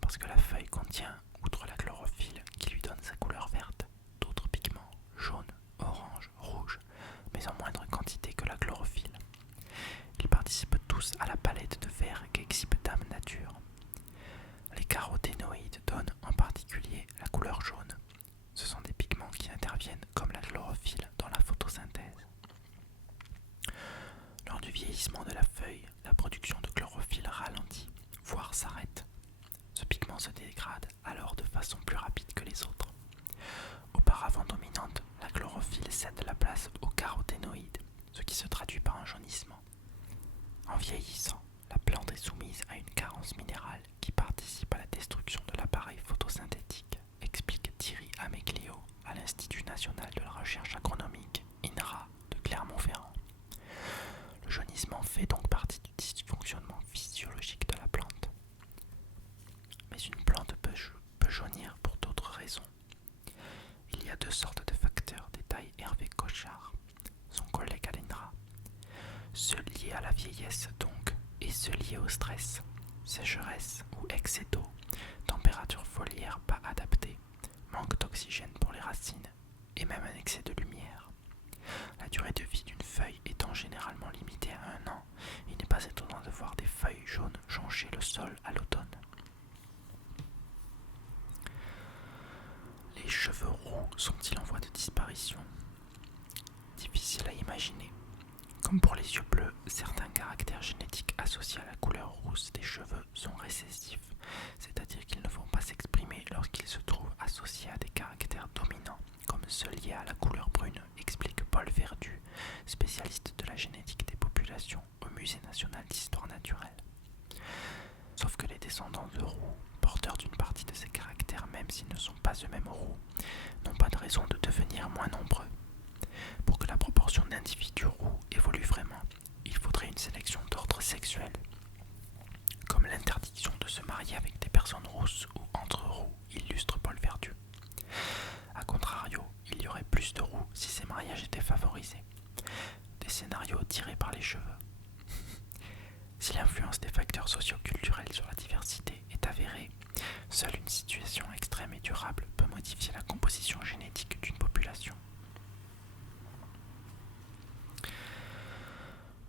Parce que la feuille contient, outre la chlorophylle qui lui donne sa couleur verte, d'autres pigments, jaune, orange, rouge, mais en moindre quantité que la chlorophylle. Ils participent tous à la palette de vert qu'exhibe Dame Nature. Les caroténoïdes donnent en particulier la couleur jaune. Ce sont des pigments qui interviennent comme la chlorophylle dans la photosynthèse. Lors du vieillissement de la feuille, la production de chlorophylle ralentit, voire s'arrête. Ce pigment se dégrade alors de façon plus rapide que les autres. Auparavant dominante, la chlorophylle cède la place aux caroténoïdes, ce qui se traduit par un jaunissement. En vieillissant, la plante est soumise à une carence minérale qui participe à la destruction de l'appareil photosynthétique, explique Thierry Ameglio à l'Institut national de la recherche agronomique, INRA, de Clermont-Ferrand. Le jaunissement fait donc partie du dysfonctionnement physiologique de la plante. Mais une plante peut jaunir pour d'autres raisons. Il y a deux sortes de facteurs, détaille Hervé Cochard, son collègue à l'INRA. Ceux liés à la vieillesse donc, et ceux liés au stress, sécheresse ou excès d'eau, température foliaire pas adaptée, manque d'oxygène pour les racines, et même un excès de lumière. La durée de vie d'une feuille étant généralement limitée à 1 an, il n'est pas étonnant de voir des feuilles jaunes joncher le sol à l'automne. Les cheveux roux sont-ils en voie de disparition? Difficile à imaginer. Comme pour les yeux bleus, certains caractères génétiques associés à la couleur rousse des cheveux sont récessifs, c'est-à-dire qu'ils ne vont pas s'exprimer lorsqu'ils se trouvent associés à des caractères dominants, comme ceux liés à la couleur brune, explique Paul Verdu, spécialiste de la génétique des populations au Musée national d'histoire naturelle. Sauf que les descendants de roux, porteurs d'une partie de ces caractères même s'ils ne sont pas eux-mêmes roux, n'ont pas de raison de devenir moins nombreux. Pour que la proportion d'individus roux évolue vraiment, il faudrait une sélection d'ordre sexuel, comme l'interdiction de se marier avec des personnes rousses ou entre roux, illustre Paul Verdu. A contrario, il y aurait plus de roux si ces mariages étaient favorisés. Des scénarios tirés par les cheveux. Si l'influence des facteurs socio-culturels sur la diversité est avérée, seule une situation extrême et durable peut modifier la composition génétique d'une population.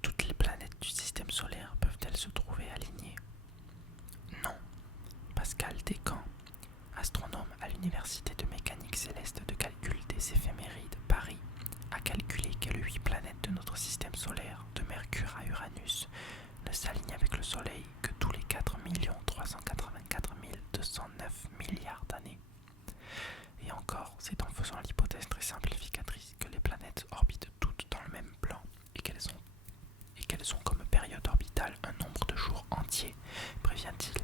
Toutes les planètes du système solaire peuvent-elles se trouver alignées? Non. Pascal Descamps, astronome à l'Université de mécanique céleste de calcul des éphémérides Paris, a calculé que les 8 planètes de notre système solaire, de Mercure à Uranus, ne s'alignent avec le Soleil que tous les 4 384 209 milliards d'années. Et encore, c'est en faisant l'hypothèse très simplificatrice que les planètes orbitent toutes dans le même plan et qu'elles ont comme période orbitale un nombre de jours entiers, prévient-il.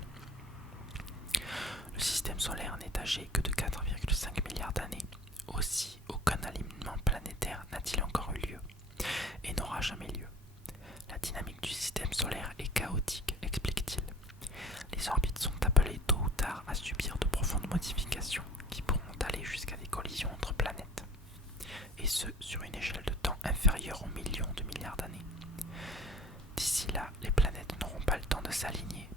Le système solaire n'est âgé que de 4,5 milliards d'années. Aussi, aucun alignement planétaire n'a-t-il encore eu lieu, et n'aura jamais lieu. La dynamique du système solaire est chaotique, explique-t-il. Les orbites sont appelées tôt ou tard à subir de profondes modifications qui pourront aller jusqu'à des collisions entre planètes, et ce sur une échelle de temps inférieure aux millions de milliards d'années. D'ici là, les planètes n'auront pas le temps de s'aligner.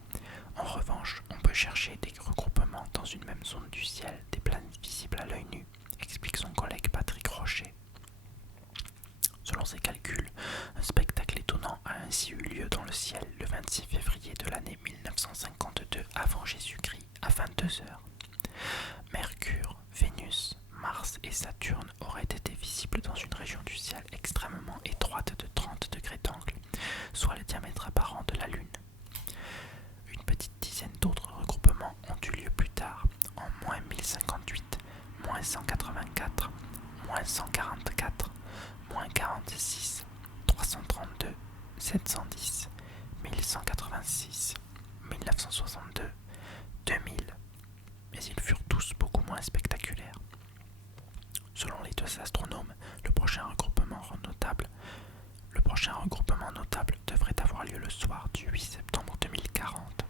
En revanche, on peut chercher des regroupements dans une même zone du ciel des planètes visibles à l'œil nu, explique son collègue Patrick Rocher. Selon ses calculs, un spectacle étonnant a ainsi eu lieu dans le ciel le 26 février de l'année 1952 avant Jésus-Christ à 22h. Mercure, Vénus, Mars et Saturne auraient été visibles dans une région du ciel extrêmement étroite de 30 degrés d'angle, soit le diamètre apparent de la Lune. Une petite dizaine d'autres regroupements ont eu lieu plus tard, en moins 1058, moins 184, moins 144, moins 46, 332, 710, 1186, 1962, 2000, mais ils furent tous beaucoup moins spectaculaires. Selon les deux astronomes, le prochain regroupement notable devrait avoir lieu le soir du 8 septembre 2040.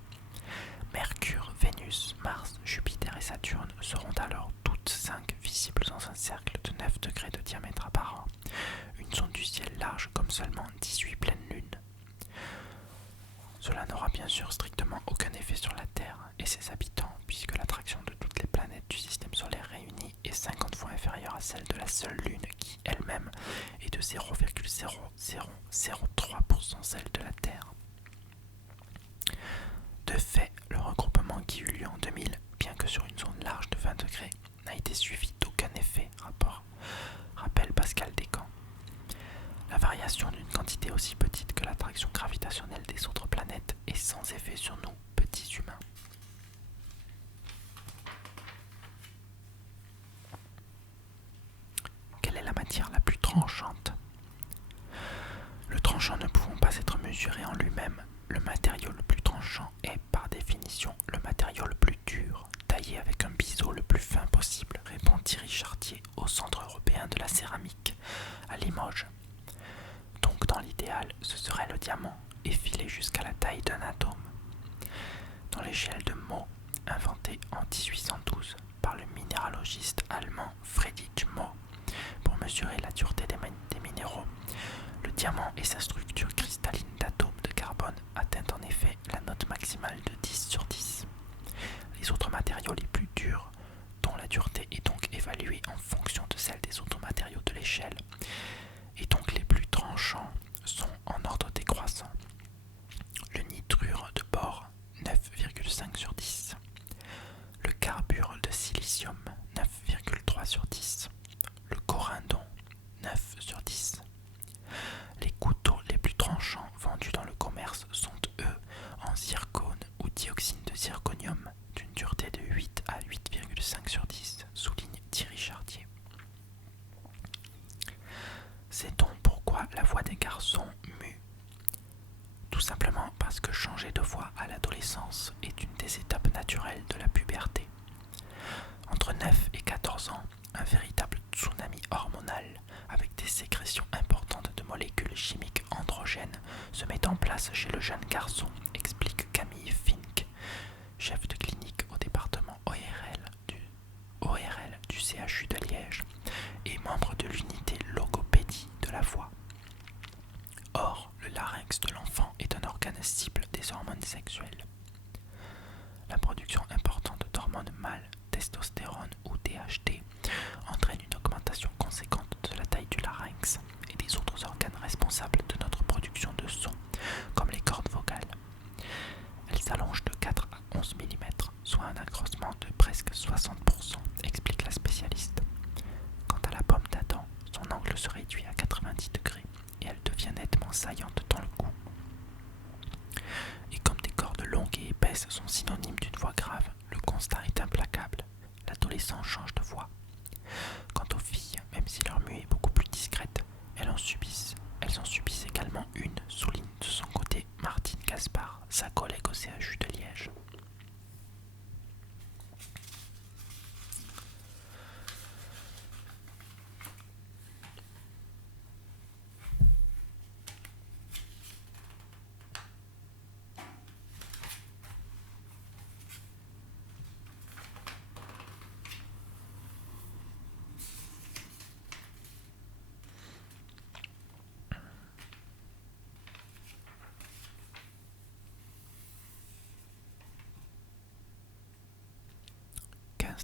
Mercure, Vénus, Mars, Jupiter et Saturne seront alors toutes 5 visibles dans un cercle de 9 degrés de diamètre apparent, une zone du ciel large comme seulement 18 pleines lunes. Cela n'aura bien sûr strictement aucun effet sur la Terre et ses habitants, puisque l'attraction de toutes les planètes du système solaire réunies est 50 fois inférieure à celle de la seule Lune qui, elle-même, est de 0,0003% celle de la Terre. De fait, le regroupement qui eut lieu en 2000, bien que sur une zone large de 20 degrés, n'a été suivi d'aucun effet, rappelle Pascal Descamps. La variation d'une quantité aussi petite que l'attraction gravitationnelle des autres planètes est sans effet sur nous, petits humains. Quelle est la matière la plus tranchante ? Le tranchant ne pouvant pas être mesuré en lui-même, le matériau le plus tranchant est, par définition, le matériau le plus dur, taillé avec un biseau le plus fin possible, répond Thierry Chartier au Centre européen de la céramique, à Limoges. Donc dans l'idéal, ce serait le diamant, effilé jusqu'à la taille d'un atome. Dans l'échelle de Mohs, inventée en 1812 par le minéralogiste allemand Friedrich Mohs, pour mesurer la dureté des minéraux, le diamant et sa structure cristalline d'atomes de carbone atteignent en effet la note maximale de 10 sur 10. Les autres matériaux les plus durs, dont la dureté est donc évaluée en fonction de celle des autres matériaux de l'échelle, et donc les plus tranchants, sont en ordre décroissant. Le nitrure de bore, 9,5 sur 10. Le carbure de silicium, 9,3 sur 10. Le corindon, 9 sur 10. Les couteaux les plus tranchants vendus dans le commerce sont, eux, en zircone ou dioxyde de zirconium, d'une dureté de 8 à 8,5 sur 10, souligne Thierry Chartier. Sait-on pourquoi la voix des garçons mue ? Tout simplement parce que changer de voix à l'adolescence est une des étapes naturelles de la puberté. Entre 9 et 14 ans, un véritable tsunami hormonal, avec des sécrétions importantes de molécules chimiques androgènes, se met en place chez le jeune garçon, explique Camille Fink, chef de clinique au département ORL du CHU de Liège et membre de l'unité logopédie de la voix. Or, le larynx de l'enfant est un organe cible des hormones sexuelles. La production importante d'hormones mâles, testostérone ou DHT, entraîne une augmentation conséquente de la taille du larynx et des autres organes responsables de notre production de son, comme les cordes vocales. Elle s'allonge de 4 à 11 mm, soit un accroissement de presque 60%, explique la spécialiste. Quant à la pomme d'Adam, son angle se réduit à 90 degrés et elle devient nettement saillante dans le cou. Et comme des cordes longues et épaisses sont synonymes d'une voix grave, le constat est implacable. L'adolescent change de voix. Quant aux filles, même si leur mue est beaucoup plus discrète, elles en subissent également une, souligne de son côté Martine Gaspard, sa collègue au CHU de Liège.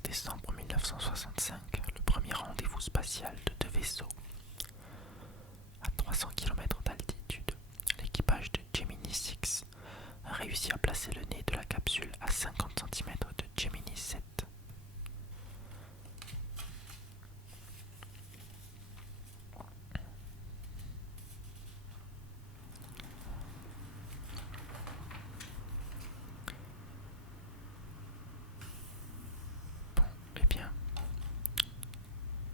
Décembre 1965, le premier rendez-vous spatial de deux vaisseaux. À 300 km d'altitude, l'équipage de Gemini 6 a réussi à placer le nez de la capsule à 50 cm de Gemini 7. Eh bien,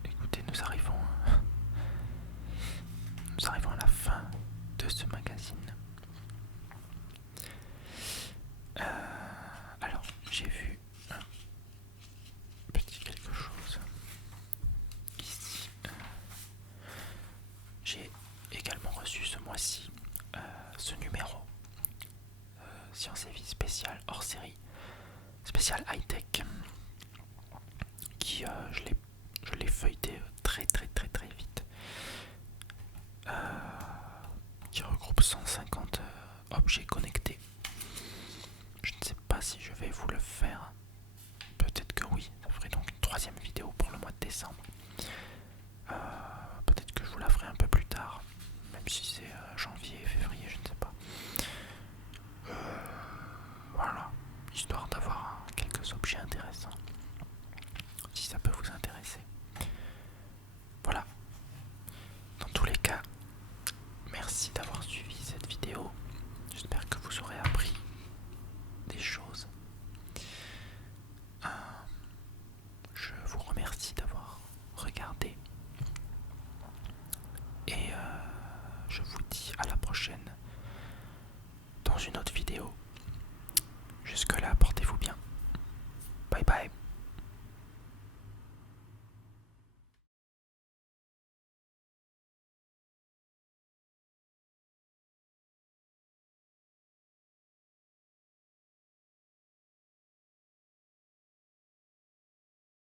écoutez, nous arrivons à la fin de ce magazine. Alors, j'ai vu un petit quelque chose ici. J'ai également reçu ce mois-ci ce numéro Science et Vie spécial hors série, spécial high-tech, qui je l'ai feuilleté très vite. 250 objets connectés. Je ne sais pas si je vais vous le faire. Peut-être que oui, ça ferait donc une troisième vidéo pour le mois de décembre. Peut-être que je vous la ferai un peu plus tard, même si c'est janvier, février, je ne sais pas. Voilà, histoire d'avoir quelques objets intéressants, si ça peut vous intéresser. Voilà, dans tous les cas, merci d'avoir suivi cette vidéo. J'espère que vous aurez appris des choses. Je vous remercie d'avoir regardé et je vous dis à la prochaine dans une autre vidéo. Jusque là, portez-vous bien.